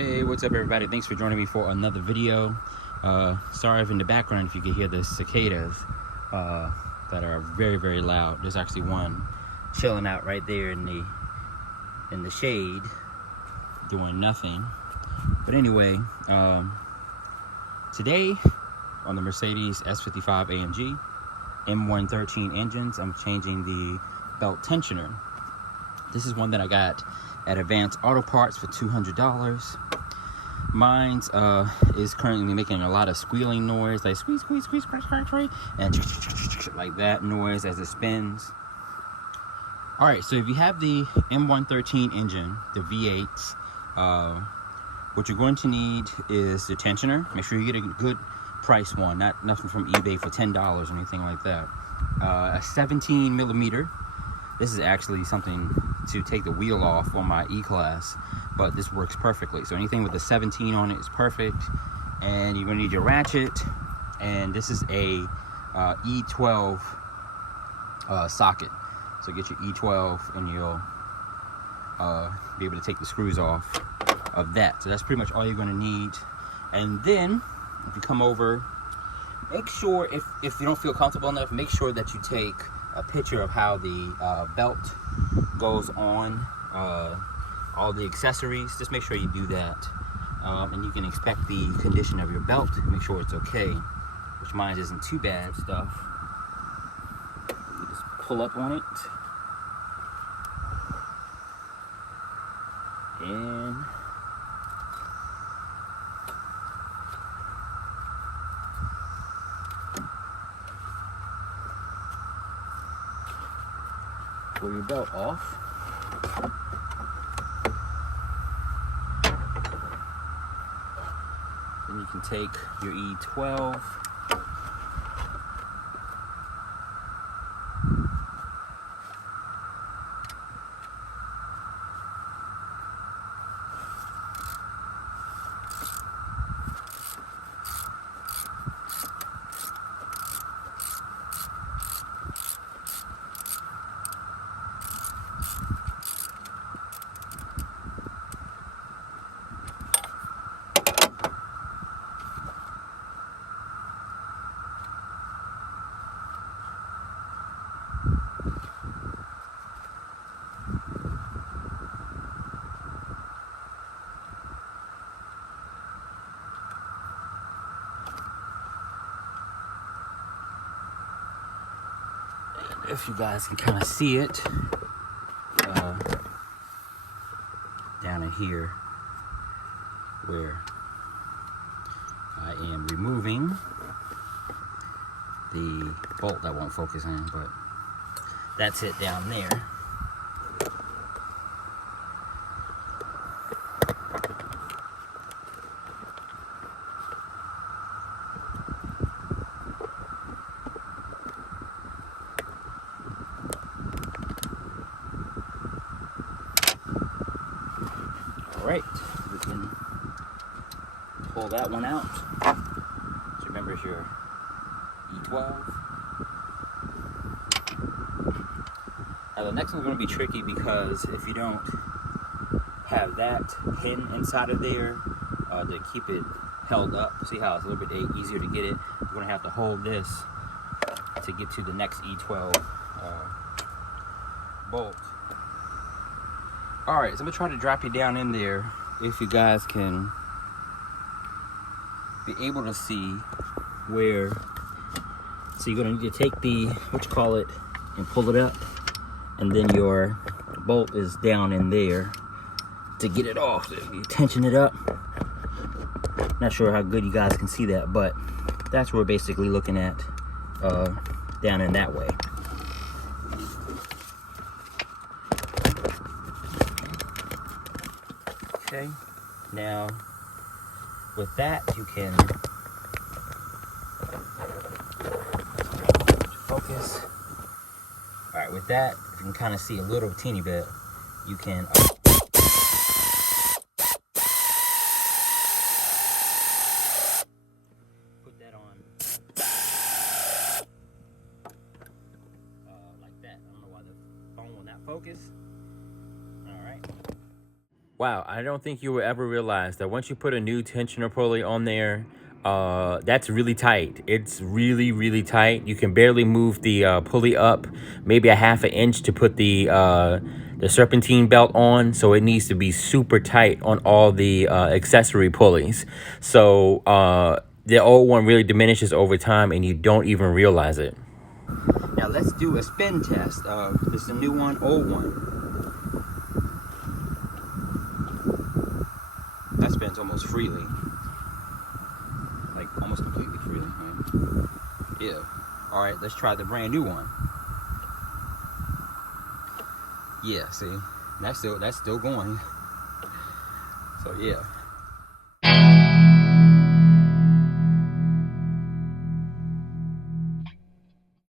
Hey, what's up everybody? Thanks for joining me for another video. Sorry if in the background if you could hear the cicadas that are very, very loud. There's actually one chilling out right there in the shade doing nothing. But anyway, today on the Mercedes S55 AMG M113 engines, I'm changing the belt tensioner. This is one that I got at Advanced Auto Parts for $200. Mine's is currently making a lot of squealing noise, like squeeze, squeeze, squeeze, scratch, scratch, right? And like that noise as it spins. All right, so if you have the M113 engine, the V8s, what you're going to need is the tensioner. Make sure you get a good price one, nothing from eBay for $10 or anything like that. A 17 millimeter. This is actually something to take the wheel off on my E-Class, but this works perfectly. So anything with the 17 on it is perfect. And you're gonna need your ratchet, and this is a E12 socket. So get your E12 and you'll be able to take the screws off of that. So that's pretty much all you're gonna need. And then if you come over, make sure, if you don't feel comfortable enough, make sure that you take a picture of how the belt goes on, all the accessories. Just make sure you do that, and you can inspect the condition of your belt, make sure it's okay, which mine isn't too bad stuff. You just pull up on it and pull your belt off. Then you can take your E12. If you guys can kind of see it, down in here where I am removing the bolt that won't focus in, but that's it down there. Alright, we can pull that one out. So remember, it's your E12. Now the next one's going to be tricky because if you don't have that pin inside of there to keep it held up, see how it's a little bit easier to get it, you're going to have to hold this to get to the next E12 bolt. Alright, so I'm going to try to drop you down in there if you guys can be able to see where. So you're going to need to take the, what you call it, and pull it up, and then your bolt is down in there to get it off. So you tension it up. Not sure how good you guys can see that, but that's what we're basically looking at down in that way. Okay, now with that you can focus. All right, with that, if you can kind of see a little teeny bit, you can put that on like that. I don't know why the phone will not focus. All right. Wow, I don't think you will ever realize that once you put a new tensioner pulley on there, that's really tight. It's really, really tight. You can barely move the pulley up, maybe a ½ inch to put the serpentine belt on. So it needs to be super tight on all the accessory pulleys. So the old one really diminishes over time and you don't even realize it. Now let's do a spin test. This is a new one, old one. That spins almost freely. Like almost completely freely. Right? Yeah. Alright, let's try the brand new one. Yeah, see? That's still going. So yeah.